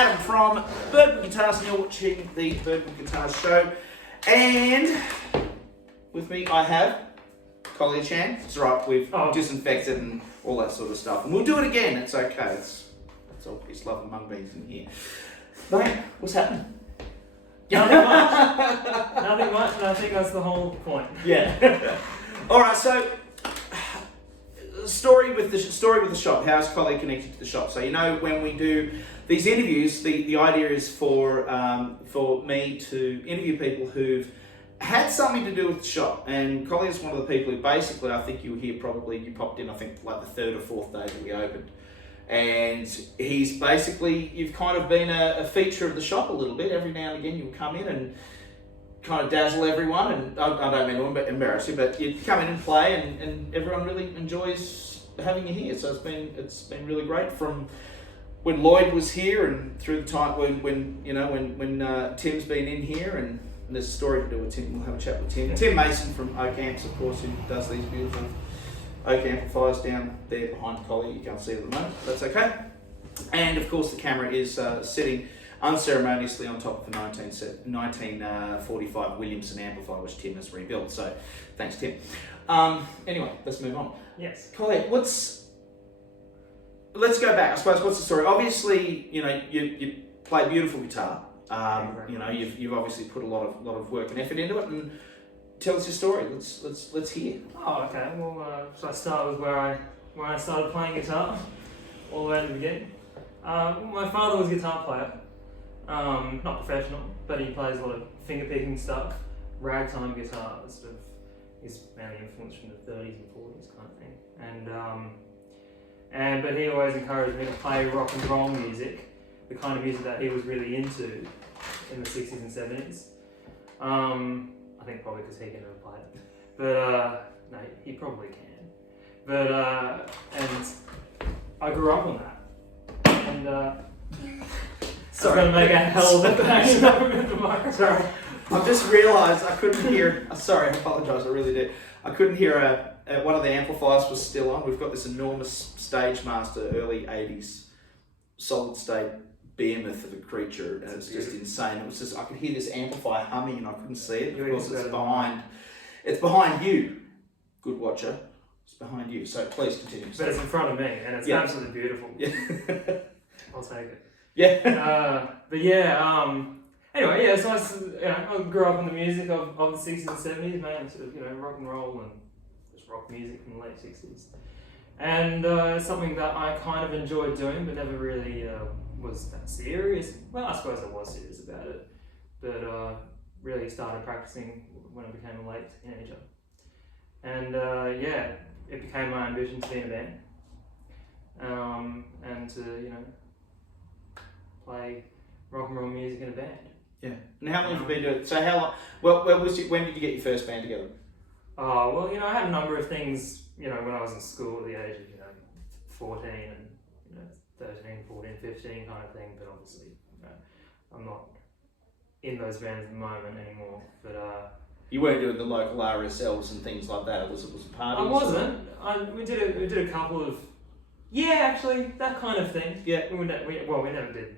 Adam from Birdwood Guitars, and you're watching the Birdwood Guitars show. And with me, I have Kolya Chan. It's right, we've disinfected and all that sort of stuff. And we'll do it again, it's okay. It's all peace, love, and mung beans in here. Mate, what's happening? Nothing much. Nothing much, and I think that's the whole point. Yeah. All right, so story with the shop. How's Kolya connected to the shop? So when we do these interviews, the idea is for me to interview people who've had something to do with the shop. And Kolya's one of the people who basically, I think you were here probably, you popped in I think like the third or fourth day that we opened. And he's basically, you've kind of been a feature of the shop a little bit. Every now and again you come in and kind of dazzle everyone, and I don't mean to embarrass you, but you come in and play, and everyone really enjoys having you here. So it's been really great from when Lloyd was here and through the time when Tim's been in here, and there's a story to do with Tim. We'll have a chat with Tim. Tim Mason from Oak Amps, of course, who does these beautiful Oak amplifiers down there behind Kolya. You can't see it at the moment, that's okay. And of course the camera is sitting unceremoniously on top of a 1945 Williamson amplifier, which Tim has rebuilt. So thanks, Tim. Anyway, let's move on. Yes. Kolya, let's go back. I suppose, what's the story? Obviously, you play beautiful guitar. You've obviously put a lot of work and effort into it, and tell us your story. Let's hear. Oh, okay. Well, so I start with where I started playing guitar, all the way at the beginning. My father was a guitar player, not professional, but he plays a lot of finger picking stuff, ragtime guitar. Sort of is mainly influenced from the 30s and 40s kind of thing. But he always encouraged me to play rock and roll music, the kind of music that he was really into in the 60s and 70s. I think probably because he can never play it. But, no, he probably can. But, and I grew up on that. And, sorry. I'm going to make a hell of a connection up with the microphone. Sorry. I've just realised I couldn't hear, sorry, I apologise, I really did. I couldn't hear one of the amplifiers was still on. We've got this enormous Stage Master, early 80s, solid state behemoth of a creature, and it's just insane. It was just, I could hear this amplifier humming and I couldn't see it. Of course, it's behind you, good watcher. It's behind you, so please continue. But it's in front of me, and it's absolutely beautiful. Yeah. I'll take it. Yeah. Anyway, yeah, so I grew up in the music of the 60s and 70s, mainly sort of, rock and roll and just rock music from the late 60s. And something that I kind of enjoyed doing, but never really was that serious. Well, I suppose I was serious about it, but really started practicing when I became a late teenager. And it became my ambition to be in a band, and to play rock and roll music in a band. Yeah. And how long have you been doing it? So how long? Well, when did you get your first band together? Well, I had a number of things. When I was in school at the age of 14 and 13, 14, 15 kind of thing. But obviously, I'm not in those bands at the moment anymore. But you weren't doing the local RSLs and things like that. Was it parties? I wasn't. We did a couple of actually that kind of thing. Yeah. We never did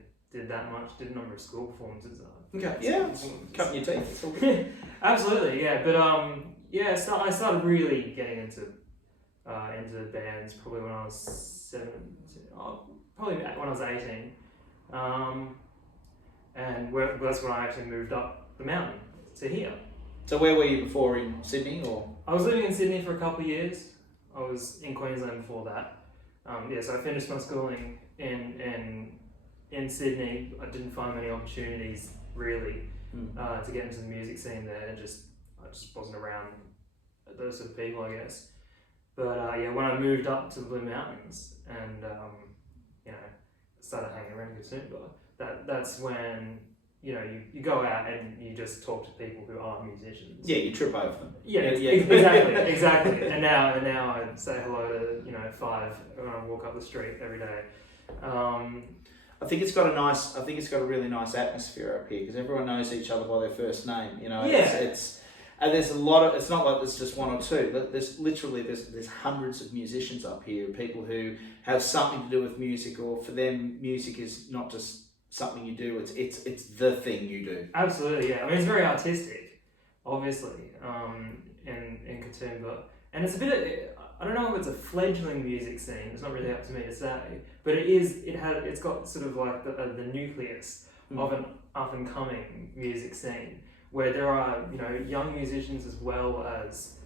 that much. Did a number of school performances. Okay. Yeah. Cutting your teeth. It's all good. Absolutely. Yeah. But I started really getting into bands probably when I was 17. Probably when I was 18. And that's when I actually moved up the mountain to here. So where were you before, in Sydney or? I was living in Sydney for a couple of years. I was in Queensland before that. So I finished my schooling in Sydney. I didn't find many opportunities really to get into the music scene there. I just wasn't around those sort of people, I guess. But when I moved up to the Blue Mountains and started hanging around Katoomba, that's when you go out and you just talk to people who are musicians. Yeah, you trip over them. Yeah. Exactly. And now I say hello to 5 when I walk up the street every day. I think it's got a really nice atmosphere up here because everyone knows each other by their first name. It's and there's a lot of. It's not like there's just one or two. There's hundreds of musicians up here. People who have something to do with music, or for them, music is not just something you do. It's the thing you do. Absolutely, yeah. I mean, it's very artistic, obviously, in Katoomba. And it's a bit of, I don't know if it's a fledgling music scene, it's not really up to me to say, but it's got sort of like the nucleus of an up-and-coming music scene, where there are, you know, young musicians as well as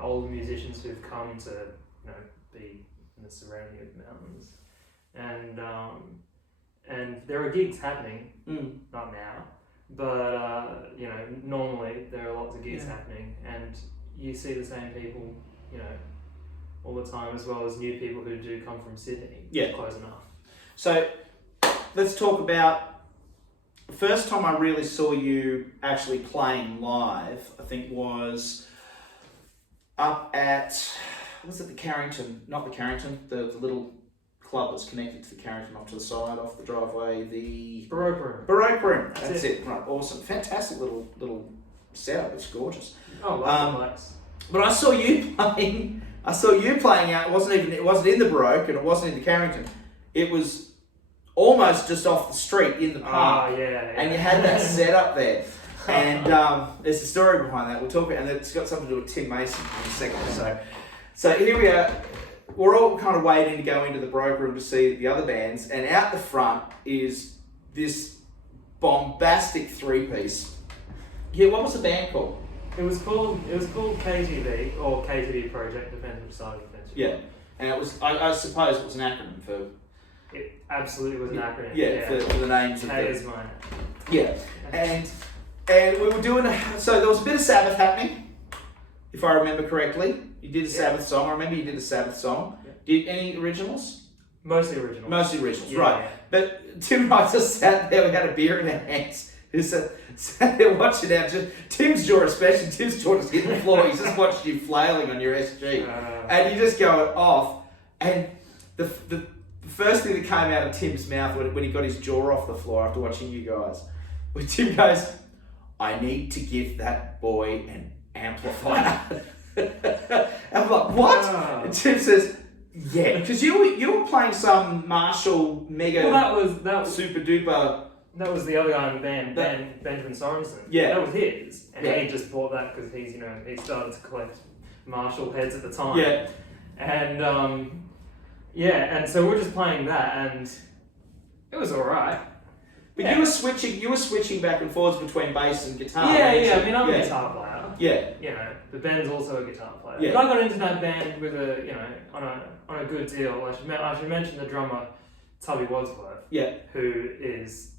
older musicians who've come to, you know, be in the surrounding of mountains. And there are gigs happening, not now, but you know, normally there are lots of gigs happening, and you see the same people, you know, all the time, as well as new people who do come from Sydney. Yeah. Close enough. So let's talk about the first time I really saw you actually playing live, I think was up at, was it the Carrington? Not the Carrington, the little club that's connected to the Carrington off to the side, off the driveway, the Baroque Room. That's it. Right, awesome. Fantastic little setup. It's gorgeous. Oh, love the place. But I saw you playing out. It wasn't in the Baroque, and it wasn't in the Carrington. It was almost just off the street in the park. Oh, yeah. And you had that setup there. And there's a story behind that. We'll talk about, and it's got something to do with Tim Mason in a second. So here we are. We're all kind of waiting to go into the Baroque Room to see the other bands, and out the front is this bombastic three-piece. Yeah, what was the band called? It was called KTV, or KTV Project, depends which side of the fence. Yeah, and it was, I suppose it was an acronym for... It absolutely was an acronym. Yeah. For the names of K is mine. Yeah, and we were doing, so there was a bit of Sabbath happening, if I remember correctly. You did a Sabbath song. I remember you did a Sabbath song. Yeah. Did any originals? Mostly originals. Mostly originals, Yeah, right. yeah. But Tim and I just sat there, we had a beer in our hands. Just sat there watching out. Tim's jaw especially, Tim's jaw just hit the floor. He's just watching you flailing on your SG. And you just go off. And the first thing that came out of Tim's mouth when he got his jaw off the floor after watching you guys, when Tim goes, "I need to give that boy an amplifier." I'm like, what? And Tim says, yeah, because you were playing some Marshall mega that was super duper. That was the other guy in the band, Benjamin Sorensen. Yeah. That was his. And Yeah. he just bought that because he started to collect Marshall heads at the time. Yeah. And and so we're just playing that, and it was alright. But you were switching back and forwards between bass and guitar. Yeah, weren't you? I mean, I'm a guitar player. Yeah. You know, but Ben's also a guitar player. Yeah. But I got into that band with on a good deal. I should mention the drummer, Tubby Wadsworth. Yeah. Who is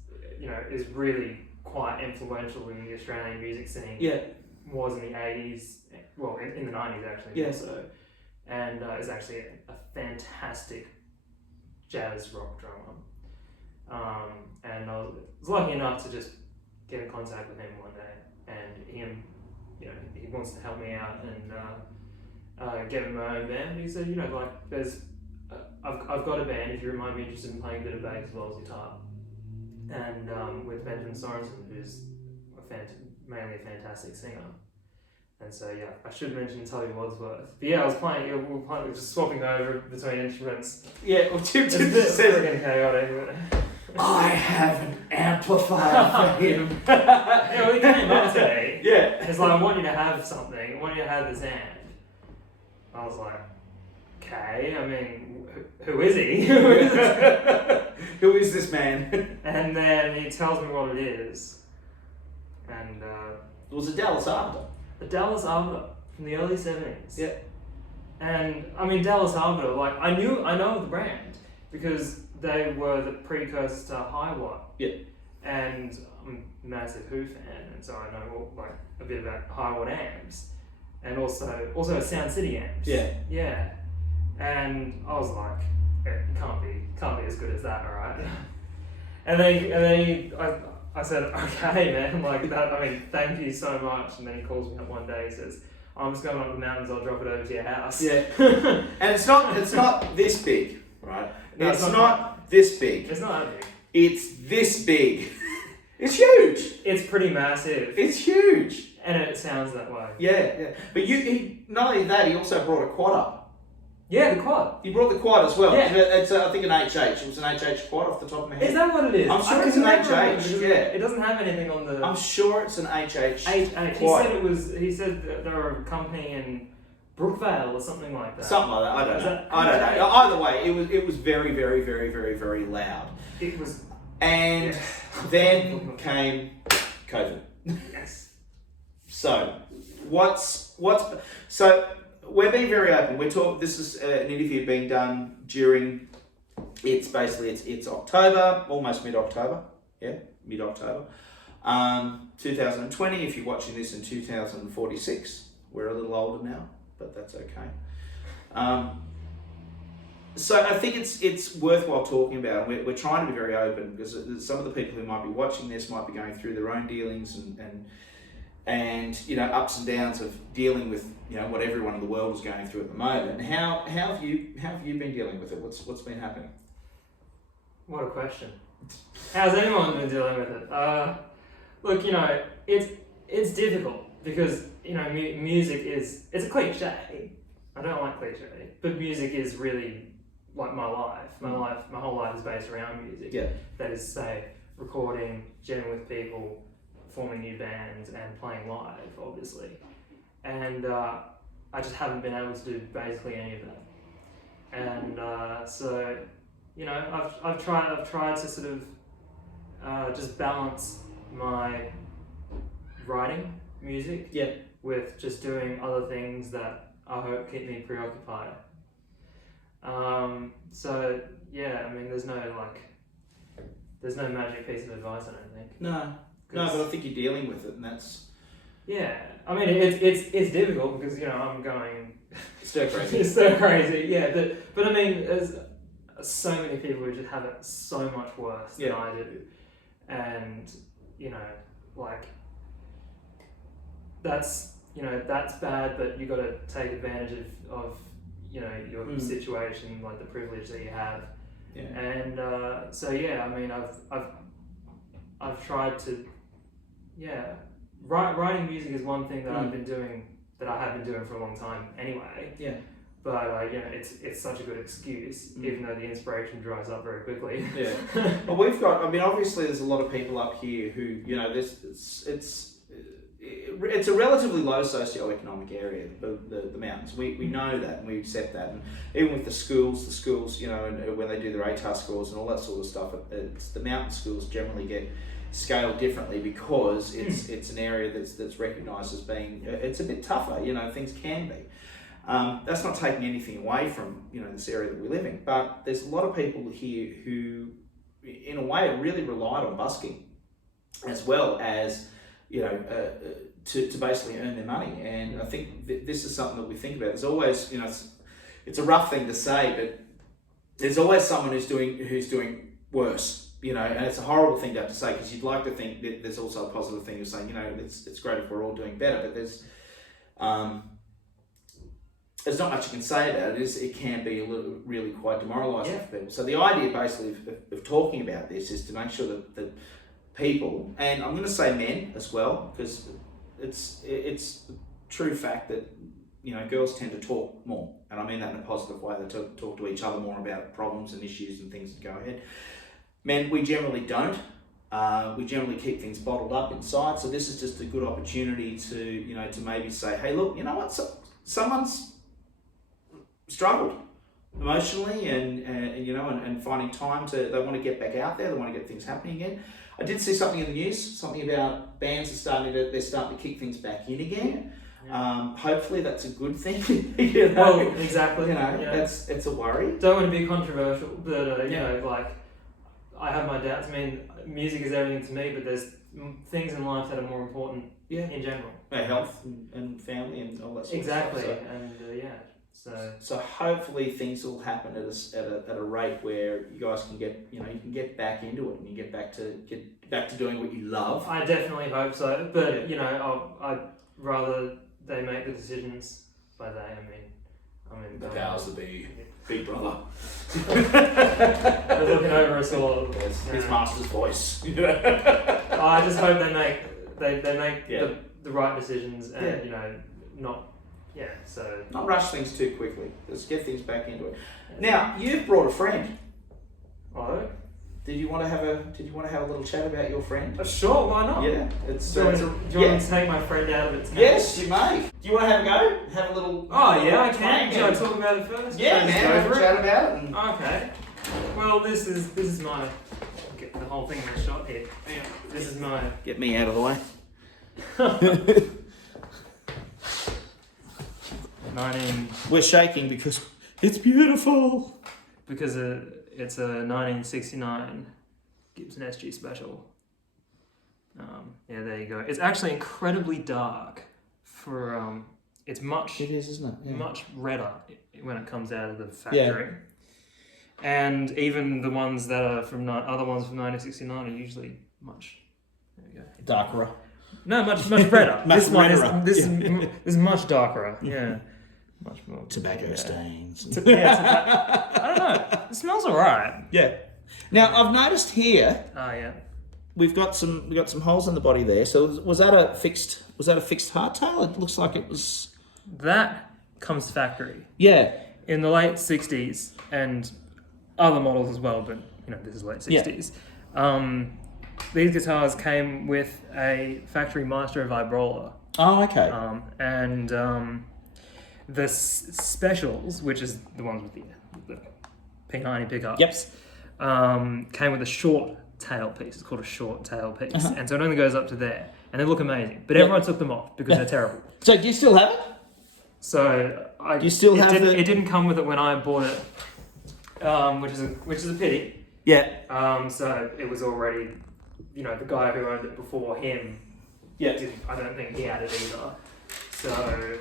really quite influential in the Australian music scene. Yeah. Was in the 80s, well, in the 90s actually. Yeah. Also, and is actually a fantastic jazz rock drummer. And I was lucky enough to just get in contact with him one day, and him, you know, he wants to help me out and get me my own band. He said, you know, like I've got a band if you might be interested in playing a bit of bass as well as guitar, and with Benjamin Sorensen, who's mainly a fantastic singer. And so yeah, I should mention Tully Wadsworth. But yeah, I was playing. We were just swapping over between instruments. Yeah, well, Tim It's says, freaking chaotic. I have an amplifier for him. Yeah, well, he came up to me. Yeah. He's like, I want you to have something. I want you to have this amp. I was like, okay. I mean, who is he? Who is this man? And then he tells me what it is. And It was a Dallas Arbiter. the Dallas Arbiter from the early 70s. Yeah. And I mean, Dallas Arbiter, like I know of the brand because they were the precursors to High Watt. Yeah. And I'm a massive Who fan, and so I know like a bit about High Watt amps, and also Sound City amps. Yeah. Yeah. And I was like, it can't be as good as that, alright? And then I said, okay, man, like that. I mean, thank you so much. And then he calls me up one day. He says, I'm just going up the mountains. I'll drop it over to your house. Yeah. And it's not this big, right? No, it's not this big. It's not that big. It's this big. It's huge. It's pretty massive. It's huge. And it sounds that way. Yeah. But not only that, he also brought a quad up. Yeah, the quad. You brought the quad as well. Yeah. It's I think an HH. It was an HH quad off the top of my head. Is that what it is? I'm sure I it's can an never remember HH. because Yeah. It doesn't have anything on the. I'm sure it's an HH. HH. quad. He said that they were a company in Brookvale or something like that. Something like that. I don't Is know. that I don't HH? know. Either way, it was very, very, very, very, very loud. It was. And Yes. then came COVID. Yes. So, so we're being very open. This is an interview being done during. It's basically it's October, almost mid-October. Yeah, mid-October, 2020. If you're watching this in 2046, we're a little older now, but that's okay. So I think it's worthwhile talking about. We're trying to be very open because some of the people who might be watching this might be going through their own dealings and ups and downs of dealing with what everyone in the world is going through at the moment. How have you been dealing with it? What's been happening? What a question. How's anyone been dealing with it? Look, it's difficult because music it's a cliche. I don't like cliche, but music is really like my life. My whole life is based around music. Yeah. That is, say, recording, jamming with people, forming new bands, and playing live, obviously. And I just haven't been able to do basically any of that. And so, I've tried to sort of just balance my writing music with just doing other things that I hope keep me preoccupied. So yeah, I mean, there's no magic piece of advice, I don't think. No, but I think you're dealing with it, and that's. Yeah, I mean, it's difficult because I'm going stir crazy. It's so crazy, yeah. But I mean, there's so many people who just have it so much worse than I do, and that's bad. But you got to take advantage of your situation, like the privilege that you have. Yeah. And so yeah, I mean, I've tried to writing music is one thing that I have been doing for a long time anyway. Yeah. But it's such a good excuse, even though the inspiration dries up very quickly. Yeah. Well, we've got. I mean, obviously, there's a lot of people up here who it's a relatively low socioeconomic area, the mountains. We know that and we accept that. And even with the schools, and when they do their ATAR scores and all that sort of stuff, it's the mountain schools generally get scaled differently because it's an area that's recognised as being it's a bit tougher. Things can be. That's not taking anything away from this area that we live in, but there's a lot of people here who, in a way, really relied on busking, as well as to basically earn their money. And I think this is something that we think about. There's always it's a rough thing to say, but there's always someone who's doing worse. And it's a horrible thing to have to say because you'd like to think that there's also a positive thing of saying it's great if we're all doing better, but there's not much you can say about it. It can be really quite demoralising for people. So the idea basically of talking about this is to make sure that people, and I'm going to say men as well, because it's a true fact that girls tend to talk more, and I mean that in a positive way. They talk to each other more about problems and issues and things that go ahead. Men, we generally don't. We generally keep things bottled up inside. So this is just a good opportunity to maybe say, hey, look, you know what? Someone's struggled emotionally and finding time they want to get back out there. They want to get things happening again. I did see something in the news, something about bands they're starting to kick things back in again. Yeah. Hopefully that's a good thing. Well, exactly. It's a worry. Don't want to be controversial, but I have my doubts. I mean, music is everything to me, but there's things in life that are more important in general. Health and family and all that sort exactly. of stuff. So. And So hopefully things will happen at a rate where you guys can get you can get back into it and you get back to doing what you love. I definitely hope so, but I'd rather they make the decisions by they. I mean the powers that be, Big Brother. They're looking over us all. His master's voice. I just hope they make the right decisions and not yeah, so Not rush things too quickly. Let's get things back into it. Now, you've brought a friend. oh, Did you want to have a little chat about your friend? sure, why not? Yeah, it's. Do you want me to take my friend out of its cage? Yes, you may. Do you want to have a go? Have a little. Oh yeah, I can. twang Should I and- talk about it first? Yeah, Should I just man. go Have a for chat about it. And... Okay. Well, this is my get the whole thing in a shot here. Yeah. This is my Get me out of the way. 19 We're shaking because it's beautiful. because it's a 1969 Gibson SG Special. Yeah, there you go. It's actually incredibly dark for it's much It is, isn't it? Yeah. much redder when it comes out of the factory. And even the ones that are from other ones from 1969 are usually much. There we go. Darker. No, much redder. Much this one redder. is is much darker. Yeah, much more Tobacco yeah. stains. I don't know. It smells alright. Yeah. Now I've noticed here Ah, yeah. we've got some holes in the body there. So was that a fixed hardtail? It looks like it was. That comes factory Yeah. in the late 60s and other models as well, but this is late 60s. These guitars came with a factory Maestro vibrola. Oh, okay. And the specials, which is the ones with the P90 pickups, came with a short tail piece. It's called a short tail piece. And so it only goes up to there. And they look amazing. But everyone took them off because they're terrible. So do you still have it? So Do you still have it didn't come with it when I bought it, which is a pity. Yeah. So it was already, the guy who owned it before him. Yeah. I don't think he had it either. So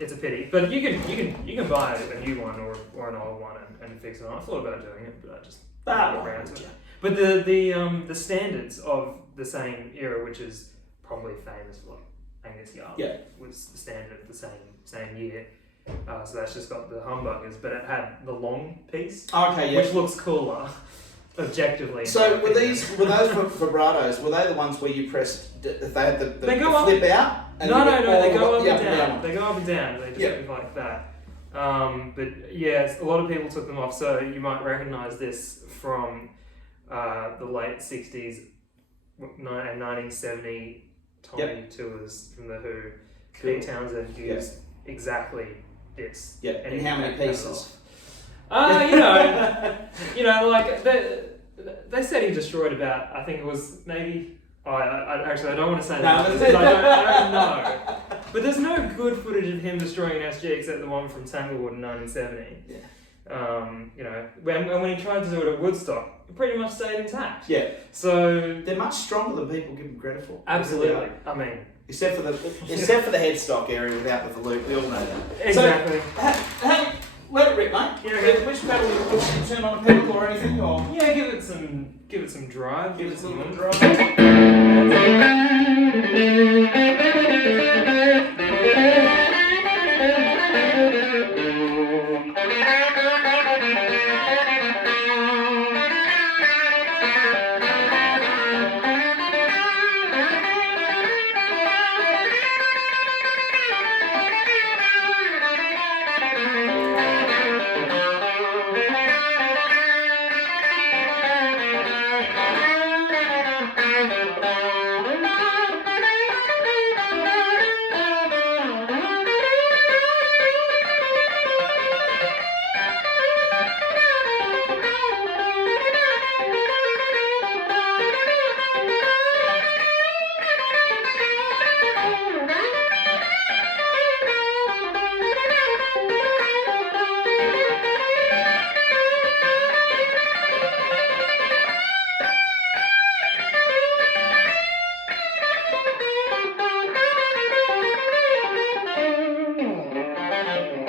it's a pity. But you can buy a new one or an old one and fix it on. I thought about doing it, but I just didn't get around to it. But the standards of the same era, which is probably famous for Angus Young, was the standard of the same year. So that's just got the humbuckers, but it had the long piece, Okay, yeah. which looks cooler, objectively. So were those vibratos? Were they the ones where you pressed? They had the They go flip up. out. And No, you get they all go up the and down. They go up and down. They just look like that. But yes, a lot of people took them off. So you might recognise this from the late 60s and 1970 Tommy tours from the Who. Cool. Pete Townsend used exactly this. Yeah. And how many pieces? Like they said he destroyed about. I think it was maybe. I don't want to say that because I don't know. But there's no good footage of him destroying an SG except the one from Tanglewood in 1970. Yeah. When he tried to do it at Woodstock, it pretty much stayed intact. Yeah. So They're much stronger than people give them credit for. absolutely. I mean, Except for the headstock area without the volute, we all know that. exactly. So, hey, let it rip, mate. Yeah. Which pedal would you turn on a pedal or anything, or Yeah, give it some drive. give it a little bit of drive. drive?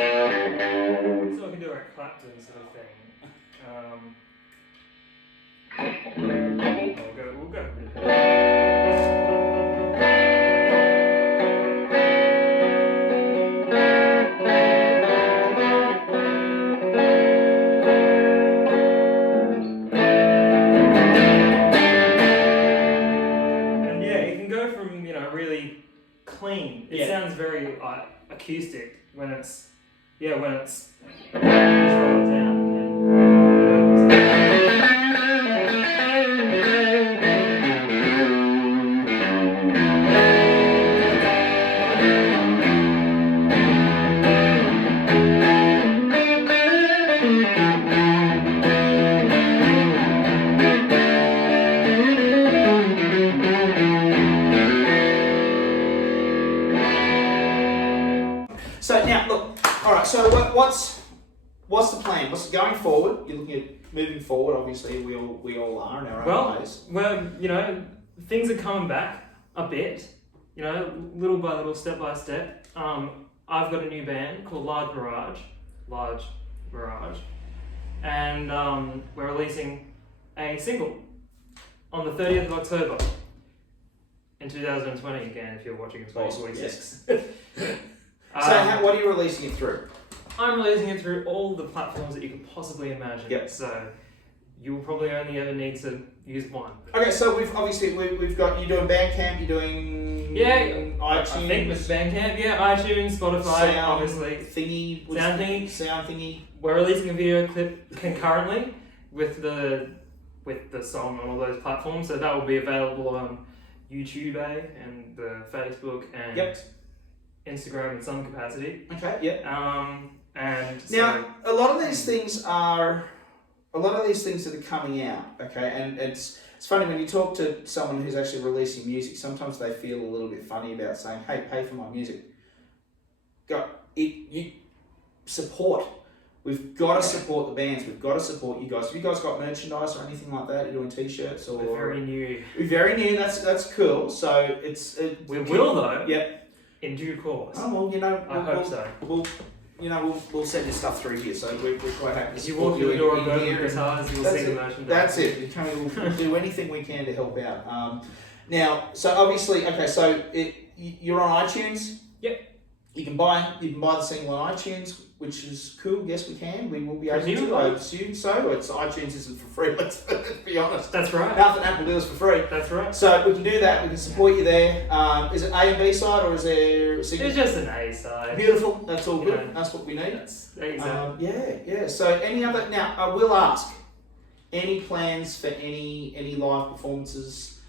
So I can do a Clapton sort of thing. We'll go. And yeah, you can go from really clean. It sounds very acoustic when it's rolled down. So now, look. All right. So what's the plan? What's going forward? You're looking at moving forward. Obviously, we all are in our own ways. Well, things are coming back a bit. Little by little, step by step. I've got a new band called Large Mirage, and we're releasing a single on the 30th of October in 2020. Again, if you're watching it, Awesome. 26. So what are you releasing it through? I'm releasing it through all the platforms that you could possibly imagine. Yep. So you will probably only ever need to use one. Okay, so we've got you doing Bandcamp, you're doing iTunes. I think with Bandcamp, iTunes, Spotify, obviously. Sound thingy. We're releasing a video clip concurrently with the song on all those platforms, so that will be available on YouTube and the Facebook and Instagram in some capacity. Okay. Yep. And now a lot of these things that are coming out. Okay, and it's funny when you talk to someone who's actually releasing music. Sometimes they feel a little bit funny about saying, "Hey, pay for my music." You support. We've got to support the bands. We've got to support you guys. Have you guys got merchandise or anything like that? You're doing T-shirts or? We're very new. We're very new. That's cool. So we will though. Yep. In due course. Oh well, I hope so. We'll send your stuff through here, so we're quite happy. If you walk through the door and go to guitars, you'll see the merchandise. That's it. We'll do anything we can to help out. Now, so obviously, okay, so you're on iTunes. Yep. You can buy the single on iTunes, which is cool. Yes, we can. We will be able to. I assume so. iTunes isn't for free. Let's be honest. That's right. Nothing Apple does for free. That's right. So we can do that. We can support you there. Is it A and B side or is there? It's just an A side. Beautiful. That's all good. That's what we need. That's exactly. Yeah. So any other? Now I will ask. Any plans for any live performances?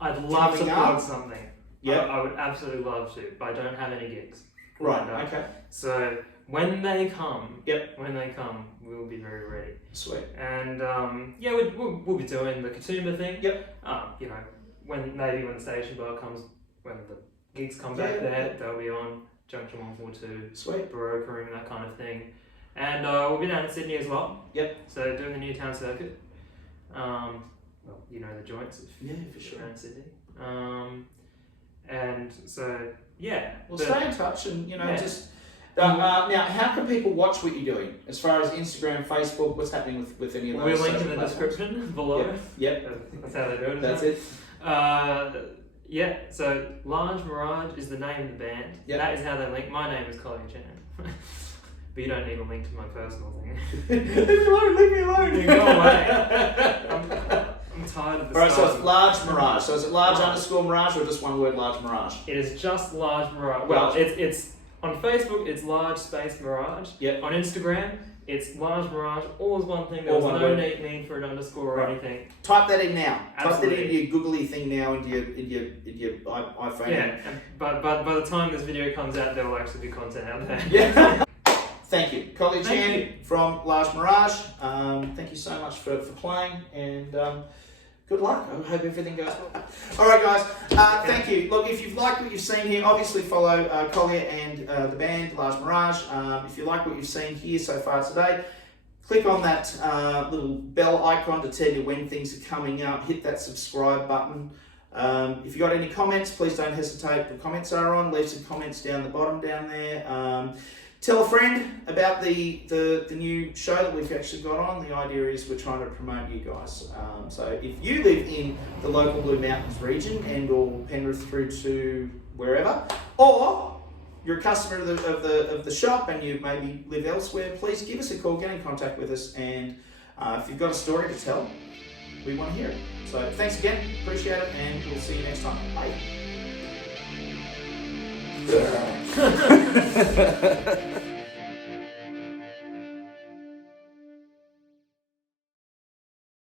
I'd love to plug something. Yeah, I would absolutely love to, but I don't have any gigs. Right. Okay. So when they come, we'll be very ready. Sweet. And we'll be doing the Katoomba thing. Yep. When the station bar comes, when the gigs come back there, they'll be on Junction 142. Sweet. Baroque Room, that kind of thing. And we'll be down in Sydney as well. Yep. So doing the Newtown circuit. The joints. For sure. Around Sydney. And so Well, stay in touch, and just. Now, how can people watch what you're doing? As far as Instagram, Facebook, what's happening with any of those? We'll link in the description below. Yep. That's how they do it. That's it. So Large Mirage is the name of the band. Yep. That is how they link. My name is Kolya Chan. But you don't need a link to my personal thing. Leave me alone. Go away. I'm tired of this. Alright, so it's Large Mirage. So is it large _ Mirage or just one word, Large Mirage? It is just Large Mirage. Well, it's on Facebook, it's Large _ Mirage. Yep. On Instagram, it's Large Mirage. All is one thing. There's no need for an underscore or anything. Type that in now. Absolutely. Type that into your googly thing now into your iPhone. Yeah, but by the time this video comes out, there will actually be content out there. Yeah. Thank you. Kolya Chan from Large Mirage. Thank you so much for playing, and good luck. I hope everything goes well. All right, guys. Thank you. Look, if you've liked what you've seen here, obviously follow Kolya and the band, Large Mirage. If you like what you've seen here so far today, click on that little bell icon to tell you when things are coming up. Hit that subscribe button. If you've got any comments, please don't hesitate. The comments are on. Leave some comments down the bottom down there. Tell a friend about the new show that we've actually got on. The idea is we're trying to promote you guys. So if you live in the local Blue Mountains region and or Penrith through to wherever, or you're a customer of the shop and you maybe live elsewhere, please give us a call, get in contact with us, and if you've got a story to tell, we want to hear it. So thanks again, appreciate it, and we'll see you next time. Bye. Bye.